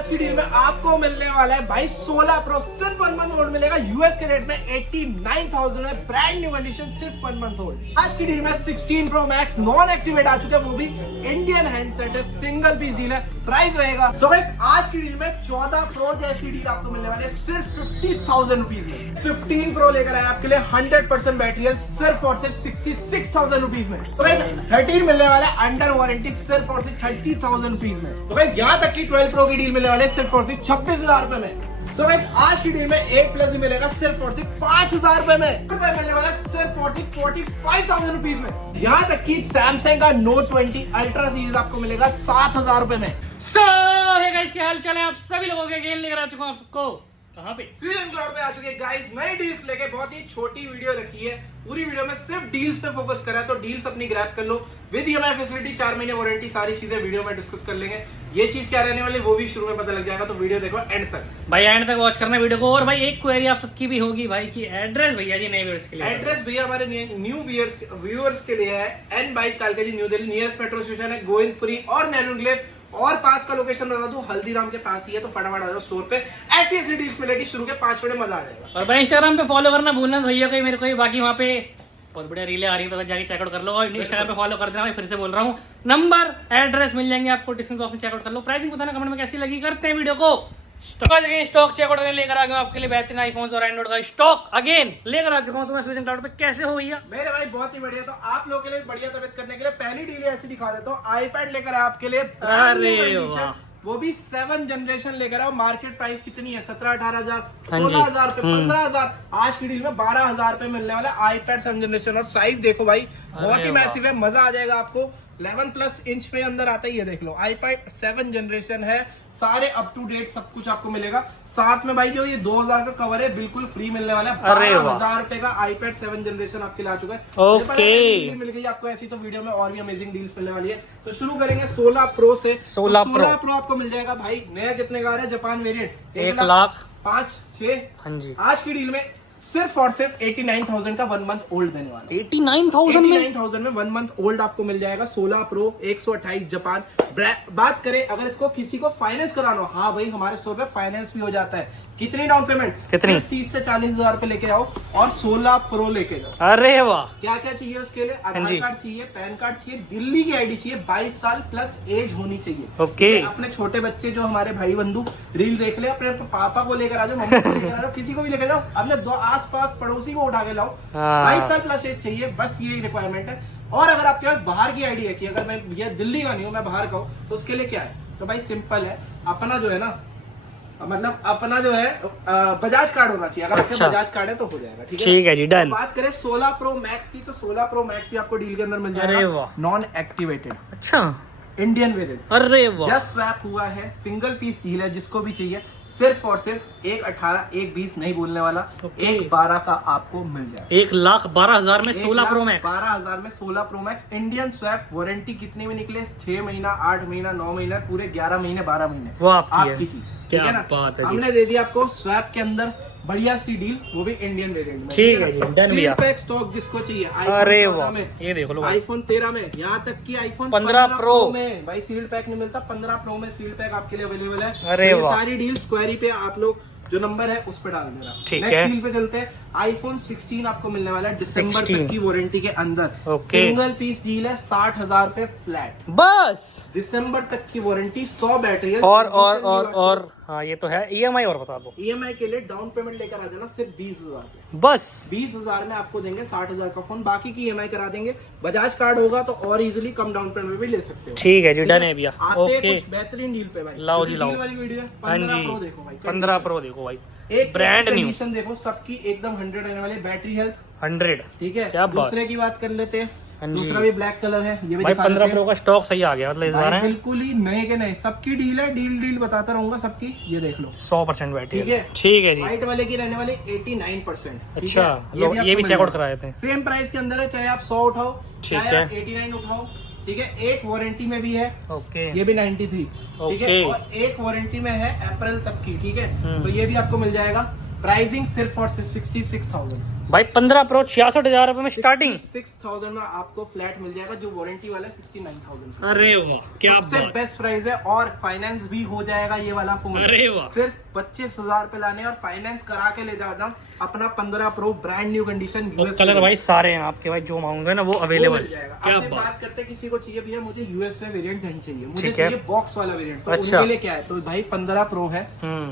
आज की डील में आपको मिलने वाला है भाई 16 प्रो सिर्फ 1 मंथ ओल्ड मिलेगा यूएस के रेट में 89,000 में ब्रांड न्यू एडिशन सिर्फ 1 मंथ ओल्ड। आज की डील में 16 प्रो मैक्स नॉन एक्टिवेट आ चुके हैं, वो भी इंडियन हैंडसेट है, सिंगल पीस डील है, प्राइस रहेगा। सो गाइस आज की डील में 14 प्रो जैसी डील आपको मिलने वाली है सिर्फ 50,000 रुपीज में। 15 प्रो लेकर आए आपके लिए 100% बैटरी हेल्थ सिर्फ और सिर्फ 66,000 रुपीज में। तो गाइस 13 मिलने वाला है अंडर वारंटी सिर्फ और सिर्फ 30,000 रुपीज में। तो गाइस यहाँ तक की 12 प्रो की डील मिलने वाले सिर्फ और सिर्फ 26,000 रुपए में। सो गाइस आज की डील में 8 प्लस भी मिलेगा सिर्फ और सिर्फ 5,000 रुपए में। मिलने वाला सिर्फ और सिर्फ 45,000 रुपीज में। यहाँ तक की सैमसंग का Note 20 अल्ट्रा सीरीज आपको मिलेगा 7,000 रुपए में। सो हे गाइस क्या हाल चाल है आप सभी लोगों के गेम लेकर आ चुका हूं आप सबको कहां पे फ्यूजन क्लाउड पे आ चुके गाइस नई डील्स लेके। बहुत ही छोटी वीडियो रखी है, पूरी वीडियो में सिर्फ डील्स पे फोकस करा है, तो डील्स अपनी ग्रैब कर लो विद ईएमआई फैसिलिटी, 4 महीने वारंटी, सारी चीजें वीडियो में डिस्कस कर लेंगे। ये चीज क्या रहने वाली वो भी शुरू में पता लग जाएगा, तो वीडियो देखो एंड तक भाई, एंड तक वॉच करना वीडियो को। और भाई एक क्वेरी आप सबकी भी होगी भाई कि एड्रेस भैया जी नए व्यूअर्स के लिए। एड्रेस भैया हमारे न्यू व्यूअर्स के लिए है N22 Kalkaji new Delhi, nearest metro station है गोविंदपुरी और नेहरू एन्क्लेव। और पास का लोकेशन बता दूं हल्दीराम के पास ही है, तो फटाफट आ जाओ स्टोर पे। ऐसी डील्स मिलेगी शुरू के 5 मिनट मजा आ जाएगा। और भाई इंस्टाग्राम पे फॉलो करना भूलना भैया को मेरे को ही, बाकी वहाँ पे बहुत बढ़िया रीलें आ रही है, तो जाके चेकआउट कर लो। और इंस्टाग्राम पे फॉलो कर देना भाई, फिर से बोल रहा हूँ, नंबर एड्रेस मिल जाएंगे आपको डिस्क्रिप्शन बॉक्स में, चेकआउट कर लो। प्राइसिंग बताना कमेंट में कैसी लगी, करते हैं वीडियो को स्टॉक चेकआउट करने लेकर आ गया आपके लिए बेहतरीन आईफोन और एंड्रॉइड का स्टॉक अगेन लेकर आ चुका हूँ। तुम्हें फ्यूजन क्लाउड पे कैसे हो भैया? मेरे भाई बहुत ही बढ़िया। तो आप लोगों के लिए बढ़िया तबियत करने के लिए पहली डील ऐसी दिखा देता हूँ, आईपैड लेकर आए आपके लिए, अरे वाह, वो भी 7 जनरेशन लेकर आओ। मार्केट प्राइस कितनी है? 17-18,000, 16,000 रुपए, 15,000। आज की डील में 12,000 रुपए मिलने वाला आईपैड 7 जनरेशन। और साइज देखो भाई, बहुत ही मैसिव है, मजा आ जाएगा आपको। 11 प्लस इंच में अंदर आता ही है, देख लो। आईपैड 7 जनरेशन है, सारे अप टू डेट सब कुछ आपको मिलेगा। साथ में भाई जो ये 2,000 का कवर है बिल्कुल फ्री मिलने वाला है। 12,000 रुपए का आईपैड 7 जनरेशन आपके लिए आ चुका है। ओके, मिल गई आपको ऐसी, तो वीडियो में और भी अमेजिंग डील्स मिलने वाली है। तो शुरू करेंगे 16 प्रो से। 16 प्रो आपको मिल जाएगा भाई। नया कितने का आ रहा है? Japan variant 1,05,6। हाँ जी। आज की डील में सिर्फ और सिर्फ 89,000 का 1 मंथ ओल्ड देने वाला। 89,000 में 1 मंथ ओल्ड आपको मिल जाएगा। 16 प्रो 128 जापान। बात करें अगर इसको किसी को फाइनेंस कराना हो, हाँ भाई हमारे स्टोर पे फाइनेंस भी हो जाता है। कितनी डाउन पेमेंट? कितनी? 30 से 40,000 रुपए लेके आओ और 16 प्रो लेके जाओ। अरे वाह, क्या क्या चाहिए उसके लिए? आधार कार्ड चाहिए, पैन कार्ड चाहिए, दिल्ली की आईडी चाहिए, 22 साल प्लस एज होनी चाहिए। ओके। अपने छोटे बच्चे जो हमारे भाई बंधु रील देख ले, अपने पापा को लेकर आ जाओ, मम्मी को लेकर आ जाओ, किसी को भी लेकर जाओ, अपने दो आस पास पड़ोसी को उठा के लाओ। 22 साल प्लस एज चाहिए, बस ये रिक्वायरमेंट है। और अगर आपके पास बाहर की आईडी है कि अगर मैं ये दिल्ली का नहीं हूँ, मैं बाहर का हूँ, तो उसके लिए क्या है? तो भाई सिंपल है, अपना जो है ना, मतलब अपना जो है बजाज कार्ड होना चाहिए। अगर आपके बजाज कार्ड है तो हो जाएगा। ठीक है जी, डन। बात करें 16 प्रो मैक्स की, तो 16 प्रो मैक्स भी आपको डील के अंदर मिल जाएगा नॉन एक्टिवेटेड। अच्छा, इंडियन वेरिएंट। अरे वाह, जस्ट स्वैप हुआ है, सिंगल पीस डील है। जिसको भी चाहिए सिर्फ और सिर्फ 1,18, 1,20 नहीं बोलने वाला, 1,12 का आपको मिल जाएगा। 1,12,000 में 16 प्रो मैक्स। 12,000 में 16 pro max Indian swap. Warranty कितनी में निकले? 6 महीना, 8 महीना, 9 महीना, पूरे 11 महीने, 12 महीने। वो आपकी चीज, ठीक है ना? हमने दे दिया आपको स्वैप के अंदर बढ़िया सी डील, वो भी इंडियन वेरिएंट में। ठीक है जी, डन भैया। स्टॉक जिसको चाहिए, अरे वाह, ये देख लो, आईफोन 13 में, यहाँ तक कि आईफोन 15 प्रो में भाई सील्ड पैक नहीं मिलता, 15 प्रो में सील्ड पैक आपके लिए अवेलेबल है। अरे ये सारी डील्स क्वेरी पे आप लोग जो नंबर है उस पर डाल देना। ठीक नेक्स्ट है, डील पे चलते हैं। आईफोन 16 आपको मिलने वाला है दिसंबर तक की वारंटी के अंदर। ओके। सिंगल पीस डील है, 60,000 रुपए फ्लैट, बस दिसंबर तक की वारंटी, 100 बैटरी है। और हाँ ये तो है। ईएमआई और बता दो। ईएमआई के लिए डाउन पेमेंट लेकर आ जाना सिर्फ 20,000 रुपए, बस 20,000 में आपको देंगे 60,000 का फोन। बाकी की ईएमआई करा देंगे। बजाज कार्ड होगा तो और इजीली कम डाउन पेमेंट में भी ले सकते हो। ठीक है जी, डन है भैया। ओके, कुछ बेहतरीन डील पे भाई। लाओ जी, लाओ वाली वीडियो है। हाँ 15 जी, प्रो देखो भाई, 15 प्रो देखो भाई, एक ब्रांड न्यू कंडीशन देखो सबकी एकदम 100 रहने वाली। बैटरी हेल्थ 100, ठीक है। क्या बात। दूसरे की बात कर लेते हैं। हाँ जी। दूसरा भी ब्लैक कलर है, ये भी भाई दिखा 15 देते प्रो हैं। का स्टॉक सही आ गया, मतलब इस बार भाई बिल्कुल ही नए के नए, सबकी डील है। डील बताता रहूंगा सबकी, ये देख लो। 100% बैटरी, ठीक है। ठीक है जी। व्हाइट वाले की रहने वाली 89%। अच्छा, ये भी चेकआउट कराए थे। सेम प्राइस के अंदर है, चाहे आप 100 उठाओ, चाहे आप 89 उठाओ, ठीक है। एक वारंटी में भी है, ओके, ये भी 93, ठीक है। और एक वारंटी में है अप्रैल तक की, ठीक है। तो ये भी आपको मिल जाएगा। प्राइसिंग सिर्फ और सिर्फ 66,000। भाई 15 प्रो 66,000 रुपए में स्टार्टिंग। 6,000 में आपको फ्लैट मिल जाएगा, जो वारंटी वाला है 69,000। अरे वाह क्या सबसे बात। बेस्ट प्राइस है और फाइनेंस भी हो जाएगा ये वाला फोन। अरे वाह। सिर्फ 25,000 पे लाने और फाइनेंस करा के ले जाना अपना 15 pro brand new condition. Colour भाई सारे हैं आपके भाई, जो मांगोगे ना वो अवेलेबल। क्या बात करते हैं किसी को चाहिए भैया मुझे यूएस में वेरिएंट नहीं चाहिए, मुझे ठीक है। चाहिए बॉक्स वाला वेरिएंट, तो अच्छा। उनके लिए क्या है, तो भाई 15 प्रो है,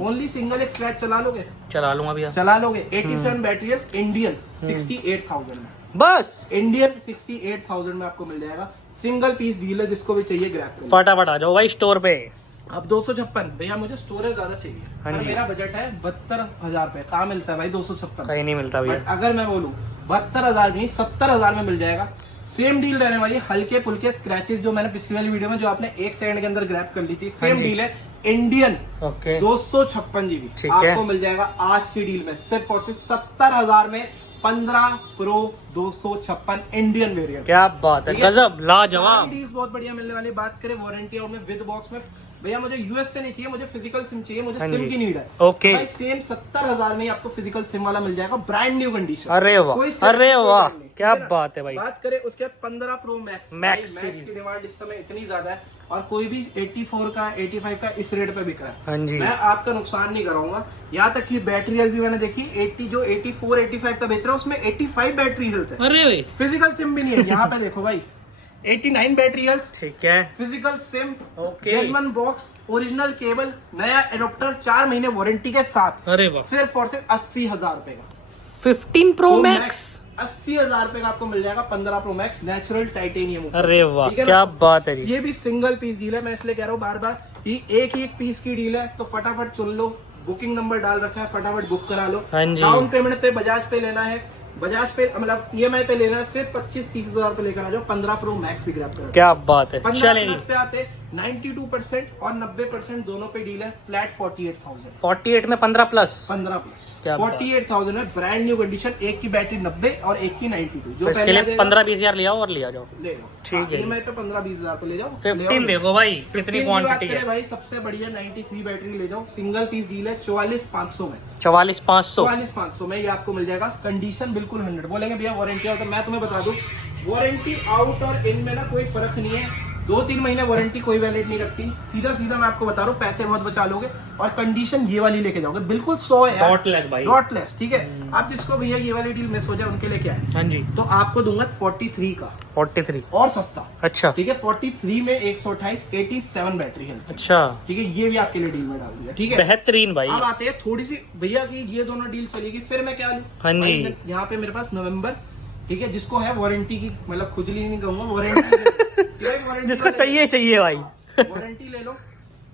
ओनली सिंगल एक स्क्रैच चला लोगे, चला लूंगा भैया, चला लोगे। 87 बैटरी इंडियन 68,000 में, बस इंडियन 68,000 में आपको मिल जाएगा। सिंगल पीस डील है, जिसको भी चाहिए ग्रैब करो। फटाफट आ जाओ भाई स्टोर पे। अब 256 भैया मुझे स्टोरेज ज्यादा चाहिए, हाँ और जी। मेरा बजट है 72,000 रुपए। कहाँ मिलता है भाई 256? कहीं नहीं मिलता भैया। बट अगर मैं बोलूं 72,000 नहीं 70,000 में मिल जाएगा। सेम डील रहने वाली है, हल्के पुल्के स्क्रैचेस जो मैंने पिछली वाली वीडियो में जो आपने 1 सेकंड के अंदर ग्रैब कर ली थी, सेम जी। डील है। इंडियन ओके 256 जीबी ठीक है। आपको मिल जाएगा आज की डील में सिर्फ और सिर्फ 70,000 में। 15 प्रो 256 इंडियन वेरिएंट। क्या बात है, ठीक है? गजब लाजवाब। डील्स बहुत बढ़िया मिलने वाली। बात करें वारंटी और में विद बॉक्स में, भैया मुझे यूएस से नहीं चाहिए, मुझे फिजिकल सिम चाहिए, मुझे हाँ सिम जी। की नीड है। ओके। भाई सेम 70,000 में ही आपको फिजिकल सिम वाला मिल जाएगा, ब्रांड न्यू कंडीशन। अरे वाह, अरे वाह क्या बात है भाई। बात करें उसके बाद 15 प्रो मैक्स। मैक्स मैक्स की डिमांड इस समय इतनी ज्यादा है, और कोई भी 84 का 85 का इस रेट पे बिक रहा है। हाँ जी। मैं आपका नुकसान नहीं कराऊंगा। यहाँ तक कि बैटरी हेल्थ भी मैंने देखी, 80 जो 84 85 का बेच रहा है उसमें 85 बैटरी हेल्थ है। अरे भाई फिजिकल सिम भी नहीं है। यहाँ पे देखो भाई 89 बैटरी हेल्थ, ठीक है। Physical SIM, okay. Genuine box, original cable, नया एडोप्टर, 4 महीने वारंटी के साथ, अरे वाह। सिर्फ और सिर्फ 80,000 रुपए का 15 प्रो मैक्स 80,000 रुपए का आपको मिल जाएगा। 15 प्रो मैक्स नेचुरल टाइटेनियम। अरे वाह ठीक है ना? क्या बात है जी। ये भी सिंगल पीस डील है, मैं इसलिए कह रहा हूँ बार बार कि एक ही एक पीस की डील है, तो फटाफट चुन लो। बुकिंग नंबर डाल रखा है, फटाफट बुक करा लो। हाँ जी। डाउन पेमेंट पे बजाज पे लेना है, बजाज पे मतलब ईएमआई पे लेना है, सिर्फ 25-30 हजार पे लेकर आ जाओ। 15 प्रो मैक्स भी ग्रैब करो। क्या बात है। 15 चलेंगे प्लस पे आते 92% और 90% दोनों पे डील है। फ्लैट 48,000। 48 में 15 प्लस 15 प्लस क्या बात। 48,000 में ब्रांड न्यू कंडीशन। एक की बैटरी 90 और एक की 92। जो तो इसके लिए 15-20 हजार ले आओ और ले आ जाओ। ले लो। ठीक है। ईएमआई पे 15-20 हजार पे ले जाओ। 15 देखो भाई कितनी क्वांटिटी है भाई सबसे बढ़िया 93 बैटरी ले जाओ। सिंगल पीस डील है 44,500 में। 44,500 44,500 में ये आपको मिल जाएगा। कंडीशन बिल्कुल 100। बोलेंगे भैया वारंटी आउट, मैं तुम्हें बता दूं वारंटी आउट और इन में ना कोई फर्क नहीं है। 2-3 महीने वारंटी कोई वैलिड नहीं रखती। सीधा सीधा मैं आपको बता रहा हूँ, पैसे बहुत बचा लोगे और कंडीशन ये वाली लेके जाओगे बिल्कुल 100 है डॉटलेस भाई, डॉटलेस। ठीक है। अब जिसको भैया ये वाली डील मिस हो जाए उनके लिए क्या है, हाँ जी तो आपको दूंगा 43 का 43 और सस्ता। अच्छा ठीक है। 43 में 128 87 बैटरी है। अच्छा ठीक है, ये भी आपके लिए डील में डाल दिया। ठीक है। बेहतरीन भाई। अब आते हैं थोड़ी सी भैया की ये दोनों डील चलेगी, फिर मैं क्या लूं। हाँ जी। भाई, यहाँ पे मेरे पास नवंबर, ठीक है, जिसको है वारंटी की, मतलब खुजली नहीं कहूंगा, वारंटी जिसको चाहिए भाई वारंटी ले लो।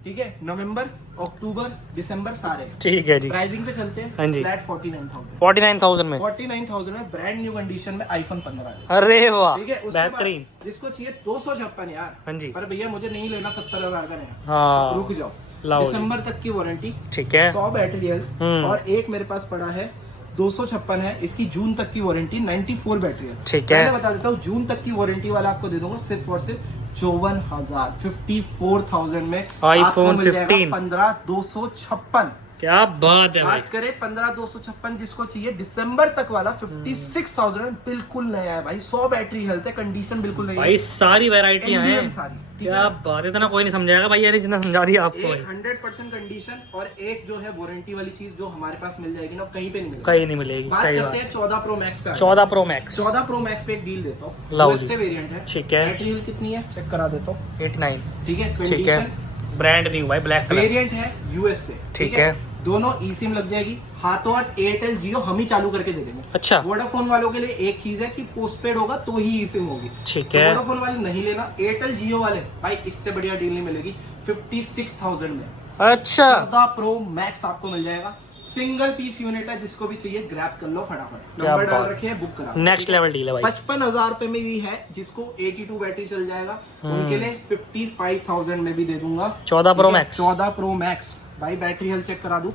ठीक है। नवंबर, अक्टूबर, दिसंबर सारे। ठीक है जी। प्राइसिंग पे चलते हैं। हाँ जी। फ्लैट 49,000। 49,000 में 49,000 में ब्रांड न्यू कंडीशन में आईफोन 15। अरे वाह ठीक है। उसके बाद बेहतरीन। जिसको चाहिए 256 यार, हाँ जी। पर भैया मुझे नहीं लेना 70,000 का नया, हाँ रुक जाओ। लाओ जी। दिसंबर तक की वारंटी, ठीक है 100 बैटरी हेल्थ, और एक मेरे पास पड़ा है 256 है, इसकी जून तक की वारंटी, 94 बैटरी है। ठीक है। मैं बता देता हूँ जून तक की वारंटी वाला आपको दे दूंगा सिर्फ और सिर्फ 54,000 में iPhone 15 15,256। क्या बात है भाई। बात करें 15,256 जिसको चाहिए दिसंबर तक वाला 56,000 में बिल्कुल नया है भाई। 100 बैटरी हेल्थ है, कंडीशन बिल्कुल नहीं भाई है। सारी वैरायटियां हैं। Indian सारी। ठीक क्या है। बात है, इतना कोई नहीं समझाएगा भाई यार जितना समझा दिया आपको भाई। एक 100% कंडीशन और एक जो है वारंटी वाली चीज जो हमारे पास मिल जाएगी ना, कहीं पे नहीं मिलेगी। कहीं नहीं मिलेगी। बात सही करते बात। हैं 14 प्रो मैक्स पे। 14 प्रो मैक्स 14 प्रो मैक्स पे एक डील देता हूँ। लाओ US जी। से वेरिएंट है। ठीक है। बैटरी हेल्थ कितनी है चेक करा देता हूँ। 89 ठीक है। ठीक है। कंडीशन ब्रांड न्यू भाई, ब्लैक कलर। वेरिएंट है यूएस से। ठीक है। दोनों ई सिम लग जाएगी। हाथों हाथ एयरटेल जियो हम ही चालू करके दे देंगे। अच्छा। वोडाफोन वालों के लिए एक चीज है कि पोस्टपेड होगा तो ही ई सिम होगी। ठीक है। वोडाफोन वाले नहीं लेना। एयरटेल जियो वाले भाई इससे बढ़िया डील नहीं मिलेगी। 56,000 में अच्छा 14 प्रो मैक्स आपको मिल जाएगा। सिंगल पीस यूनिट है, जिसको भी चाहिए ग्रैब कर लो फटाफट। क्या नंबर डाल बात। रखे हैं, बुक करा। नेक्स्ट लेवल डील है भाई। 55,000 रुपए में भी है, जिसको 82 बैटरी चल जाएगा उनके लिए 55,000 में भी दे दूंगा। 14 प्रो ठीक है? मैक्स 14 प्रो मैक्स भाई बैटरी हेल्थ चेक करा दूं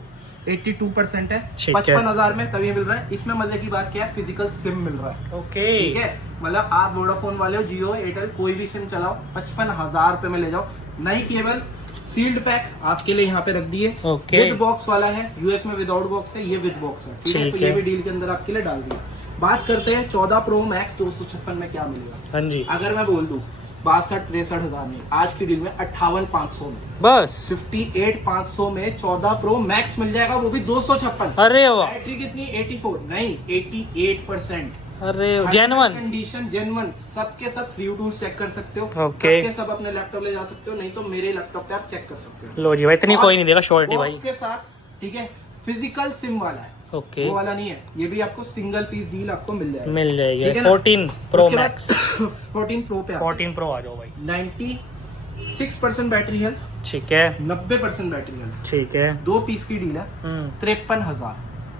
82% है। ठीक है। 55,000 में तभी मिल रहा है। इसमें मजे की बात क्या है, फिजिकल सिम मिल रहा है। ओके ठीक है। मतलब आप वोडाफोन वाले हो, जियो, एयरटेल, कोई भी सिम चलाओ, 55,000 रुपए में ले जाओ। नई केबल, सील्ड पैक आपके लिए यहाँ पे रख दिए। ओके। विद बॉक्स वाला है, यूएस में विदाउट बॉक्स है, ये विद बॉक्स है। ठीक है। तो ठीक ये है। भी डील के अंदर आपके लिए डाल दिया। बात करते हैं 14 प्रो मैक्स 256 में क्या मिलेगा। हाँ जी, अगर मैं बोल दूं 62-63 हजार में, आज की डील में 58,500 में, बस 58,500 में 14 प्रो मैक्स मिल जाएगा, वो भी 256। अरे वाह, बैटरी कितनी 84 नहीं 88%। अरे जेन्युइन कंडीशन जेन्युइन, सबके सब 3 टूल्स चेक कर सकते हो। Okay. सबके सब अपने लैपटॉप ले जा सकते हो, नहीं तो मेरे लैपटॉप पे आप चेक कर सकते हो। लो जी भाई, इतनी और कोई नहीं देगा श्योरिटी भाई। बॉक्स के साथ ठीक है, फिजिकल सिम वाला है, ओके, वो वाला नहीं है, ये भी आपको सिंगल पीस डील आपको मिल जाएगा। मिल ठीक है जाएगी। ना? 14 प्रो उसके बाद मैक्स 14 प्रो पे 14 प्रो आ जाओ भाई। 96% बैटरी हेल्थ, ठीक है 90% बैटरी हेल्थ, ठीक है। 2 पीस की डील है, 53,000।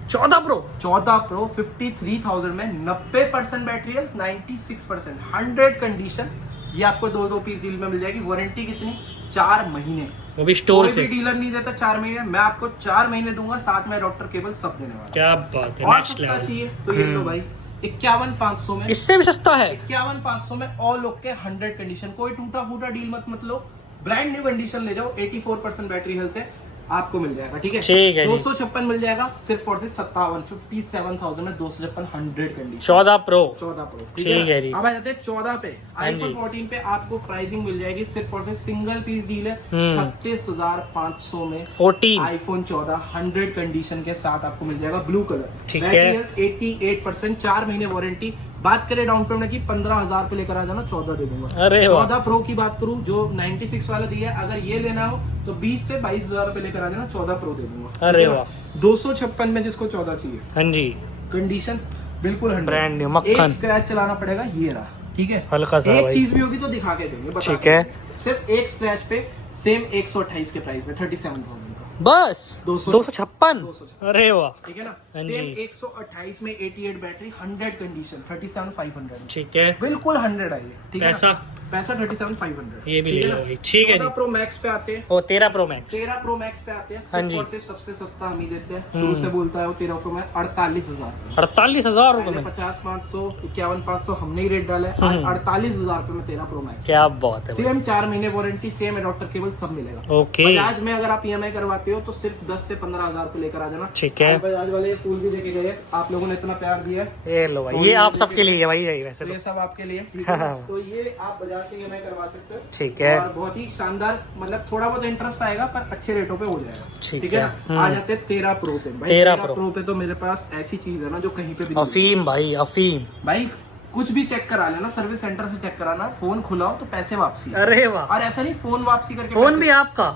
14 प्रो 14 प्रो 53,000 में 90% बैटरी हेल्थ, 96%, 100 कंडीशन, ये आपको 2 पीस डील में मिल जाएगी। वारंटी कितनी 4 महीने, वो भी स्टोर कोई से। भी डीलर नहीं देता 4 महीने, मैं आपको 4 महीने दूंगा, साथ में डॉक्टर केबल सब देने वाला। क्या बात है, और नेक्स्ट सस्ता लेवल। चाहिए तो ये लो भाई 51,500 में, इससे भी सस्ता है। 51,500 में ऑल ओके 100 कंडीशन, कोई टूटा फूटा डील मत लो, ब्रांड न्यू कंडीशन ले जाओ, 84% बैटरी हेल्थ है, आपको मिल जाएगा। ठीक है, ठीक है जी। 256 मिल जाएगा सिर्फ और सिर्फ 57,000 में 256 100 कंडीशन। 14 प्रो 14 प्रो ठीक है जी। अब आ जाते हैं 14 पे। हाँ आईफोन जी। 14 पे आपको प्राइसिंग मिल जाएगी सिर्फ और सिर्फ, सिंगल पीस डील है 36,500 में 14 आईफोन 14 100 कंडीशन के साथ आपको मिल जाएगा, ब्लू कलर। ठीक है। 88%, 4 महीने वारंटी। बात करें डाउन पेमेंट की 15,000 पे लेकर आ जाना, 14 दे दूंगा। अरे वाह। 14 प्रो की बात करूं जो 96 वाला दिया है, अगर ये लेना हो तो 20 से 22,000 पे लेकर आ जाना, 14 प्रो दे दूंगा। अरे ठीक है ना? वाह। 256 में जिसको 14 चाहिए, हाँ जी, कंडीशन बिल्कुल 100, ब्रांड न्यू मक्खन। एक स्क्रैच चलाना पड़ेगा, ये रहा। ठीक है, हल्का सा एक भाई। चीज भी होगी तो दिखा के देंगे, बता ठीक के है। देंगे। सिर्फ एक स्क्रैच पे सेम 128 के प्राइस में 37,000 का, बस 256। 256। अरे वाह, ठीक है ना। हाँ सेम जी। 128 में 88 बैटरी, 100 कंडीशन, 37,500 ठीक है। बिल्कुल 100 आई है। ठीक है पैसा? ना? पैसा 37,500 ये भी ले लो भाई। ठीक है जी। 14 प्रो मैक्स पे आते हैं, ओ 13 प्रो मैक्स 13 प्रो मैक्स पे आते हैं। हाँ सिर्फ जी। और सिर्फ सबसे सस्ता हम ही देते हैं, शुरू से बोलता है वो 13 प्रो मैक्स 48,000। 48,000 रुपए में। 50,500 51,500 हमने ही रेट डाला है, आज 48,000 रुपए में 13 प्रो मैक्स। क्या बात है भाई। सेम 4 महीने वारंटी, सेम एडाप्टर केबल सब मिलेगा। ओके, बजाज में अगर आप ईएमआई करवाते हो तो सिर्फ 10 से 15,000 पे लेकर आ जाना। ठीक है। आज बजाज वाले फूल भी देके गए, आप लोगों ने इतना प्यार दिया है, ये लो भाई, ये आप सबके लिए है भाई, यही वैसे तो ये तो। सब आपके लिए। ठीक है ना? तो ये आप बजाज से ईएमआई करवा सकते हो। ठीक है। और बहुत ही शानदार, मतलब थोड़ा बहुत इंटरेस्ट आएगा पर अच्छे रेटों पे हो जाएगा। ठीक है है। ना। आ जाते हैं 13 प्रो पे भाई। 13 प्रो पे तो मेरे पास ऐसी चीज है ना जो कहीं पे भी नहीं अफीम भाई, अफीम। मिलती। भाई कुछ भी चेक करा लेना, सर्विस सेंटर से चेक कराना, फोन खुलाओ तो पैसे वापसी। अरे वाह, और ऐसा नहीं फोन वापसी करके फोन पैसे- भी आपका।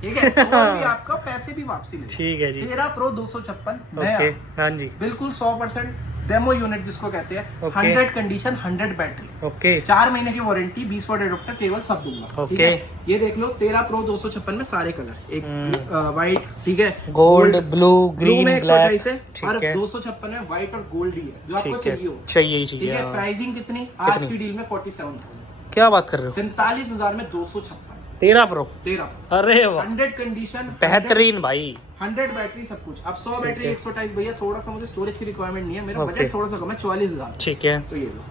ठीक है, फोन भी आपका, पैसे भी वापसी ले। ठीक है जी। 13 प्रो 256 ओके, नया, हाँ जी, बिल्कुल 100% डेमो यूनिट जिसको कहते हैं, ओके। 100 कंडीशन 100 बैटरी, ओके, 4 महीने की वारंटी, 20 वाट एडाप्टर केवल सब दूंगा। ठीक ओके। है, ये देख लो 13 प्रो 256 में सारे कलर, एक व्हाइट, ठीक है, गोल्ड, ब्लू, ब्लू ग्रीन, में ब्लैक। 128 है, और ठीक है, 256 में व्हाइट और गोल्ड ही है, जो आपको ठीक है, चाहिए हो। चाहिए ही ठीक चाहिए। है, हाँ। प्राइसिंग कितनी आज की डील में 47,000, क्या बात कर रहे हो। 47,000 में 256 13 प्रो। 13 अरे वाह, 100 कंडीशन, बेहतरीन भाई। 100 बैटरी सब कुछ। अब 100 बैटरी है। 128 भैया, थोड़ा सा मुझे स्टोरेज की रिक्वायरमेंट नहीं है, मेरा ओके। बजट थोड़ा सा कम है, 44,000। ठीक है, तो ये लो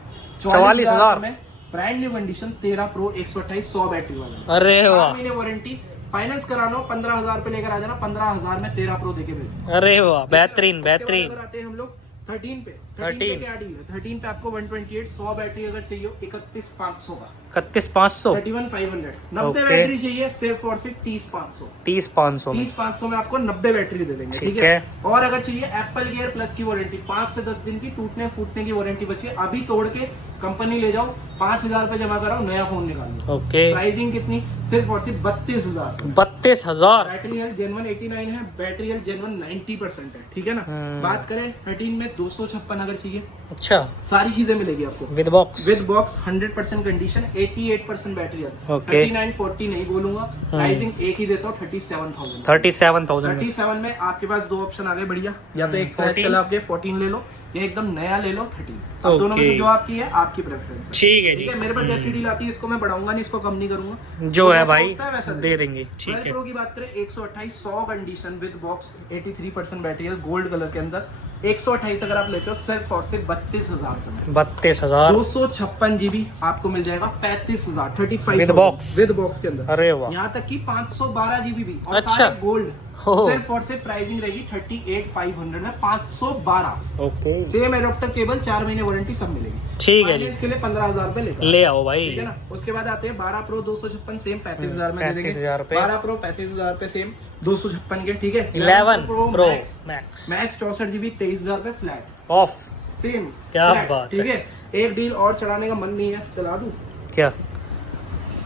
44,000 में brand new condition 13 pro 128 100 battery वाला। अरे 4 वाह, महीने वारंटी, फाइनेंस कराना हो 15,000 पे लेकर आ जाना, 15,000 में 13 प्रो देके भेज। अरे वाह, बेहतरीन बेहतरीन। अगर आते हैं हम लोग 13 पे, 13 पे क्या डील है? 13 पे आपको 128 100 बैटरी अगर चाहिए 31,500 का, 31,500, 31,500। 90 ओके। बैटरी चाहिए सिर्फ और सिर्फ 30,500। 30,500 में। 30,500 में आपको 90 बैटरी दे देंगे। ठीक ठीक है। है। और अगर चाहिए एप्पल केयर प्लस की वारंटी, 5 से 10 दिन की टूटने फूटने की वारंटी बची है, अभी तोड़ के कंपनी ले जाओ, 5,000 रुपए जमा कराओ, नया फोन निकाल लो। ओके, प्राइसिंग कितनी सिर्फ और सिर्फ 32,000। 32,000। बैटरी हेल्थ जेनवन 89 है, बैटरी हेल्थ जेनवन 90% है। ठीक है ना। बात करें 13 में 256 अगर चाहिए, अच्छा, सारी चीजें मिलेगी आपको with box. With box, 100% condition, 88% battery health. Okay. 39 40 नहीं बोलूंगा, प्राइसिंग एक ही देता हूँ 37,000। 37,000 में। 37 में आपके पास दो ऑप्शन आ गए बढ़िया, या तो एक स्क्रैच 14 चला आपके 14 ले लो, या एकदम नया ले लो 13। अब दोनों में से जो आपकी है आपकी प्रेफरेंस है। ठीक है ठीक जी, है, मेरे पास जैसी डील आती है इसको मैं बढ़ाऊंगा नहीं, इसको कम नहीं करूंगा, जो है जैसा भाई होता है वैसा दे देंगे। ठीक 12 है, प्रो की बात करें 128 100 कंडीशन विद बॉक्स, 83% बैटरी है, गोल्ड कलर के अंदर, 128 अगर आप लेते हो सिर्फ और सिर्फ 32,000 में। 32,000 256 GB आपको मिल जाएगा 35,000 35 विद बॉक्स। विद बॉक्स के अंदर। अरे वाह, यहाँ तक कि 512 GB भी और अच्छा। सारे गोल्ड। हो। सिर्फ और सिर्फ प्राइसिंग रहेगी 38,500 में 512। ओके सेम एडाप्टर केबल 4 महीने वारंटी सब मिलेगी। ठीक है जी, इसके लिए 15,000 रुपए लेकर ले आओ भाई। ठीक है ना। उसके बाद आते हैं 12 प्रो 256 सेम 35,000 में दे देंगे। 35,000 रुपए। 12 प्रो 35,000 रुपए सेम 256 के। ठीक है। 11 pro max max max 64 GB 23,000 रुपए फ्लैट ऑफ। सेम। क्या फ्लैट, बात ठीक है। एक डील और चढ़ाने का मन नहीं है, चला दूं? क्या?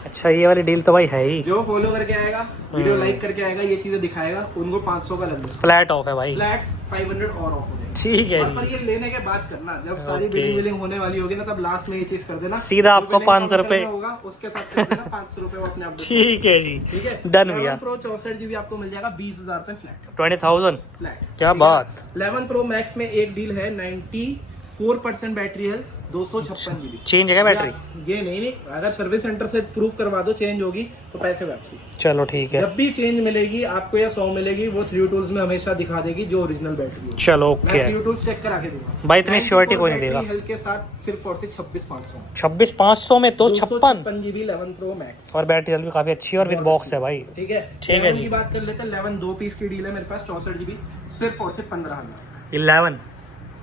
अच्छा ये वाली डील तो भाई है ही। जो फॉलो करके आएगा, वीडियो लाइक करके आएगा, ये चीजें दिखाएगा, उनको 500 का लग जाएगा। फ्लैट ऑफ है भाई। फ्लैट 500 और ऑफ हो जाएगा। ठीक है और जी, पर ये लेने के बाद करना, जब सारी ओके। बिलिंग विलिंग होने वाली होगी ना, तब लास्ट में ये चीज कर देना। सीधा आपको जो billing 500 का रुपए। करना होगा उसके साथ कर देना 500 रुपए वो अपने आप। ठीक है जी, ठीक है। डन भैया। 11 प्रो 64 GB आपको मिल जाएगा 20,000 रुपए फ्लैट 20,000। फ्लैट। क्या बात। 11 प्रो मैक्स में एक डील है 94% बैटरी हेल्थ 256 GB। चेंज है बैटरी? ये नहीं, अगर सर्विस सेंटर से प्रूफ करवा दो चेंज होगी तो पैसे वापसी। चलो ठीक है, जब भी चेंज मिलेगी आपको या 100 मिलेगी, वो 3 टूल्स में हमेशा दिखा देगी जो ओरिजिनल बैटरी है। चलो मैं ओके 3 टूल्स चेक करा के दूंगा भाई, इतनी श्योरिटी कोई नहीं देगा। हेल्थ के साथ सिर्फ और सिर्फ 26,500 26,500 में 256 GB 11 प्रो मैक्स। और बैटरी हेल्थ भी काफी अच्छी है और विद बॉक्स है भाई। ठीक है। ठीक है 11 जी। की बात कर लेते हैं। 11 2 पीस की डील है मेरे पास 64 GB सिर्फ और सिर्फ 15,000। 11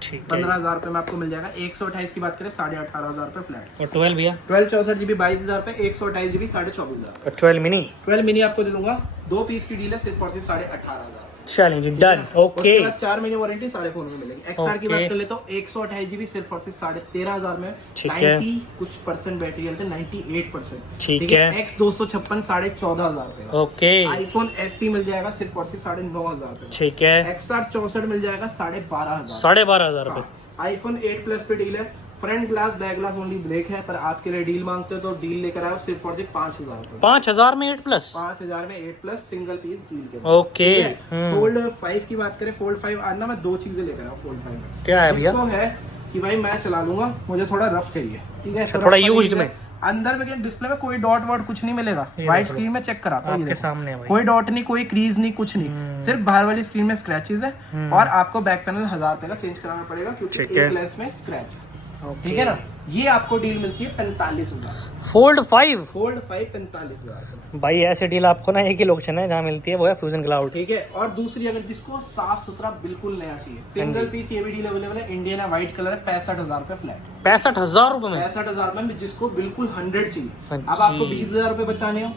ठीक है। 15,000 रुपए में आपको मिल जाएगा। 128 की बात करें 18,500 रुपए फ्लैट। और 12 भैया? 12 64 GB 22,000 रुपए। 128 GB 24,500। और 12 मिनी? 12 मिनी आपको दे दूंगा। 2 पीस की डील है सिर्फ और सिर्फ 18,500। चलें जी, डन। ओके उसके बाद 4 महीने वारंटी सारे फोन में मिलेगी। XR की ओके। बात कर लेता हूँ 128 GB सिर्फ और सिर्फ 13,500 में। ठीक है। 90 कुछ परसेंट बैटरी हेल्थ है 98%। ठीक है। X 256 14,500 रुपए। ओके आईफोन SE मिल जाएगा सिर्फ और सिर्फ 9,500 रुपए। ठीक है। XR 64 मिल जाएगा 12,500। 12,500 रुपए। आईफोन 8 प्लस पे डील है। Front glass back glass only break है, पर आपके लिए डील मांगते हो तो डील लेकर आओ सिर्फ और सिर्फ 5,000 रुपए। 5,000 में 8+? 5,000 में 8 प्लस सिंगल पीस डील के। ओके। फोल्ड 5 की बात करें, फोल्ड 5 आना, मैं 2 चीजें लेकर आऊँ फोल्ड 5 में। क्या है भैया? जिसको है कि भाई मैं चला लूंगा, मुझे थोड़ा रफ चाहिए। ठीक है। अच्छा, थोड़ा यूज्ड में। अंदर में डिस्प्ले में कोई डॉट वॉट कुछ नहीं मिलेगा। व्हाइट स्क्रीन में चेक कराता हूँ, ये आपके देखो। सामने है भाई। कोई डॉट नहीं, कोई क्रीज नहीं, कुछ नहीं, सिर्फ बाहर वाली स्क्रीन में स्क्रैचेस है। और आपको बैक पैनल 1,000 रुपए का चेंज कराना पड़ेगा क्योंकि ठीक है। एक लेंस में स्क्रैच है। ओके। ठीक है ना। ये आपको डील मिलती है 45,000। फोल्ड 5? फोल्ड 5 45,000। भाई ऐसे डील आपको ना एक ही लोकेशन है जहाँ मिलती है, वो है फ्यूजन क्लाउड। ठीक है। और दूसरी, अगर जिसको साफ सुथरा बिल्कुल नया चाहिए, सिंगल पीस ये भी डील अवेलेबल है। इंडियन है, व्हाइट कलर है, 65,000 रुपए फ्लैट। 65,000 रुपए में? 65,000 में जिसको बिल्कुल 100 चाहिए। हाँ अब आपको जी। 20,000 रुपए बचाने हो,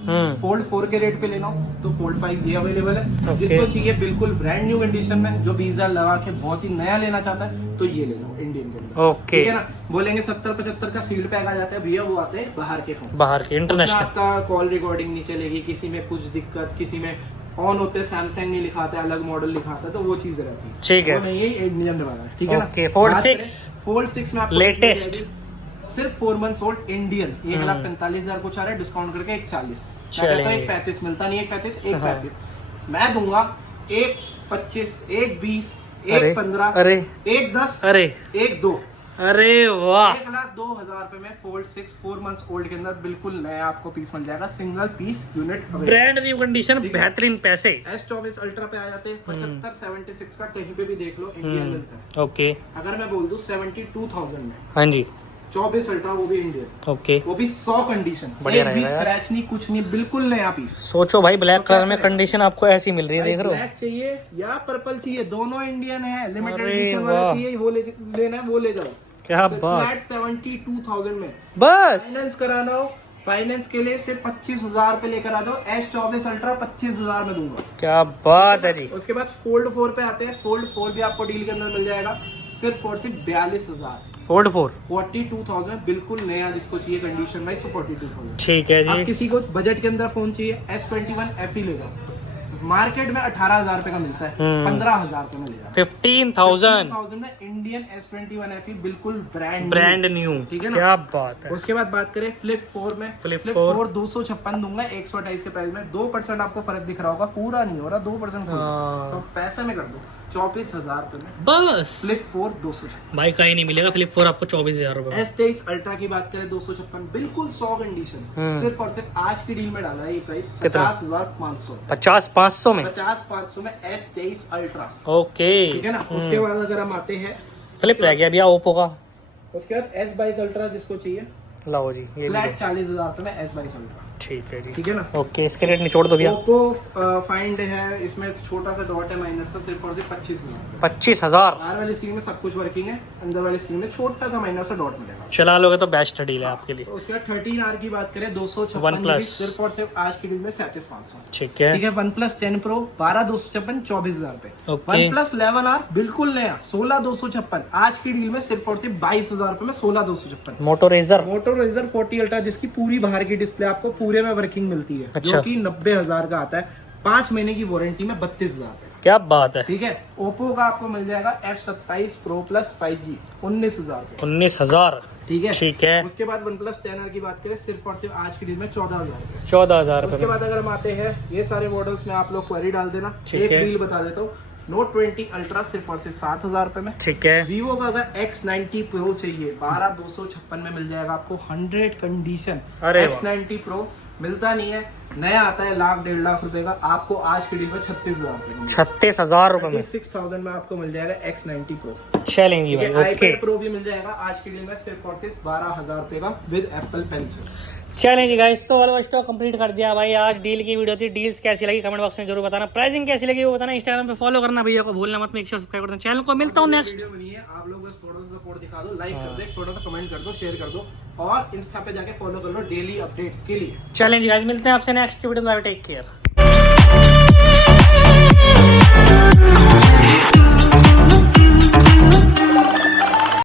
फोल्ड 4 के रेट पे लेना हो तो फोल्ड 5 ये अवेलेबल है। ओके। जिसको चाहिए बिल्कुल ब्रांड न्यू कंडीशन में, जो 20,000 लगा के बहुत ही नया लेना चाहता है तो ये ले लो इंडियन के लिए। ओके। ठीक है ना। बोलेंगे 70-75 का सील्ड पैक आ जाता है भैया, वो आते हैं बाहर के फोन। बाहर के उसमें इंटरनेशनल। आपका कॉल रिकॉर्डिंग नहीं चलेगी, किसी में कुछ दिक्कत, किसी में ऑन होते सैमसंग नहीं लिखाता है, अलग मॉडल लिखाता है, तो वो चीजें रहती है। ठीक है। वो नहीं है, इंडियन वाला है। ठीक है ना। ओके, Fold बात 6? करें, फोल्ड 6 में आपको Latest? सिर्फ 4 मंथ्स ओल्ड इंडियन 1,45,000 कुछ आ रहा है, डिस्काउंट करके 1,40,000। मैं कहता हूं 1,35,000 मिलता नहीं, 1,35,000 1,35,000 मैं दूंगा। 1,25,000 1,20,000 अरे, 1,15,000 अरे, 1,10,000 अरे 1,2,000 अरे वाह। 1,02,000 रुपए में फोल्ड 6 4 मंथ्स ओल्ड के अंदर बिल्कुल नया आपको पीस मिल जाएगा। Single piece unit brand new condition, बेहतरीन पैसे। S24 अल्ट्रा पे आ जाते हैं। 75-76 का कहीं पे भी देख लो इंडियन मिलता है। ओके। अगर मैं बोल दूं 72,000 में हाँ जी। 24 अल्ट्रा, वो भी इंडियन, ओके। वो भी 100 कंडीशन, बढ़िया एक भी रहेगा यार। स्क्रैच नहीं, कुछ नहीं, बिल्कुल नया पीस। सोचो भाई, ब्लैक तो कलर कैसा में है? कंडीशन आपको ऐसी मिल रही है, देख रहे हो? ब्लैक चाहिए या पर्पल चाहिए, दोनों इंडियन है। लिमिटेड अरे एडिशन वाला वाह। चाहिए, वो लेना है वो ले जाओ। क्या बात। फ्लैट 72,000 में बस। फाइनेंस कराना हो, फाइनेंस के लिए सिर्फ 25,000 पे लेकर आ जाओ। S24 अल्ट्रा 25,000 में दूंगा। क्या बात है जी। उसके बाद फोल्ड 4 पे आते हैं। फोल्ड 4 भी आपको डील के अंदर मिल जाएगा सिर्फ और सिर्फ 42,000। फोल्ड 4? 42,000 बिल्कुल नया, जिसको चाहिए कंडीशन वाइज तो 42,000। ठीक है आप जी। किसी को बजट के अंदर फोन चाहिए, S21 FE ले जाओ। मार्केट में 18,000 रुपए का मिलता है, 15,000 रुपए में ले जाओ। 15,000 में इंडियन S21 FE बिल्कुल ब्रांड न्यू। ठीक है ना। क्या बात है। उसके बाद बात करें फ्लिप 4 में। Flip फ्लिप 4 4 256 दूंगा 128 के प्राइस में। 2% आपको फर्क दिख रहा होगा, पूरा नहीं हो रहा, 2% हाँ। तो पैसे में कर दो 24,000 रुपए में बस फ्लिप 4 256। भाई कहीं नहीं मिलेगा फ्लिप 4 आपको 24,000 रुपए। S23 अल्ट्रा की बात करें 256, बिल्कुल 100 कंडीशन, सिर्फ और सिर्फ आज की डील में डाला है ये प्राइस कितना? 50,500। 50,500 में 50,500 में S23 अल्ट्रा। ओके ठीक है ना। उसके बाद अगर हम आते हैं, फ्लिप रह गया भैया ओप्पो का। उसके बाद S22 अल्ट्रा जिसको चाहिए, लाओ जी ये भी फ्लैट दो। 40,000 रुपए में S22 अल्ट्रा। ठीक है जी, ठीक है ना। ओके इसके रेट निचोड़ दो भैया। ओप्पो फाइंड है, इसमें छोटा सा डॉट है माइनर सा, सिर्फ और सिर्फ 25,000। 25,000 बाहर वाली स्क्रीन में सब कुछ वर्किंग है, अंदर वाली स्क्रीन में छोटा सा माइनर सा डॉट मिलेगा। चला लोगे तो बेस्ट डील है आपके लिए। तो उसके बाद 13R की बात करें 256 OnePlus। GB, सिर्फ और सिर्फ आज की डील में 37,500। ठीक है ठीक है। OnePlus 10 Pro 12,256 24,000 पे। ओके। OnePlus 11R बिल्कुल नया 16,256 आज की डील में सिर्फ और सिर्फ 22,000 रुपए में 16,256। Moto Razr Moto Razr 40 ultra जिसकी पूरी बाहर की डिस्प्ले आपको पूरे में वर्किंग मिलती है, अच्छा। जो कि 90,000 का आता है, 5 महीने की वारंटी में 32,000 का। क्या बात है। ठीक है। ओप्पो का आपको मिल जाएगा F27 Pro Plus 5G 19,000 का। 19,000 ठीक है। ठीक है। उसके बाद OnePlus 10R की बात करें सिर्फ और सिर्फ आज की डील में 14,000 रुपए। 14,000 उसके रुपए बाद अगर हम आते हैं, ये सारे मॉडल्स में आप लोग क्वेरी डाल देना, ठीक एक है। डील बता देता हूँ। Note 20 अल्ट्रा सिर्फ और सिर्फ 7,000 रुपए में। ठीक है। Vivo का अगर X90 Pro चाहिए 12,256 में मिल जाएगा आपको 100 कंडीशन। अरे वाह। X90 Pro मिलता नहीं है, नया आता है 1,00,000-1,50,000 रुपए का, आपको आज की डील में 36,000 रुपए में। 36,000 रुपए में 36,000 में आपको मिल जाएगा X90 Pro। चलेंगी भाई। ओके iPad Pro भी मिल जाएगा आज की डील में सिर्फ और सिर्फ 12,000 रुपए का विद एप्पल पेंसिल। चलेंगे गाइस, तो ऑल स्टॉक कंप्लीट कर दिया भाई। आज डील की वीडियो थी। डील्स कैसी लगी कमेंट बॉक्स में जरूर बताना, प्राइसिंग कैसी लगी वो बताना। इंस्टाग्राम पे फॉलो करना भैया को भूलना मत, मेक श्योर सब्सक्राइब करना चैनल को। मिलता हूँ नेक्स्ट वीडियो बनी है, आप लोग बस थोड़ा सा सपोर्ट दिखा दो, लाइक कर दो, थोड़ा सा कमेंट कर दो, शेयर कर दो, और इंस्टा पे जाके फॉलो कर लो डेली अपडेट्स के लिए। चलेंगे गाइस, मिलते हैं आपसे नेक्स्ट वीडियो में। Take care.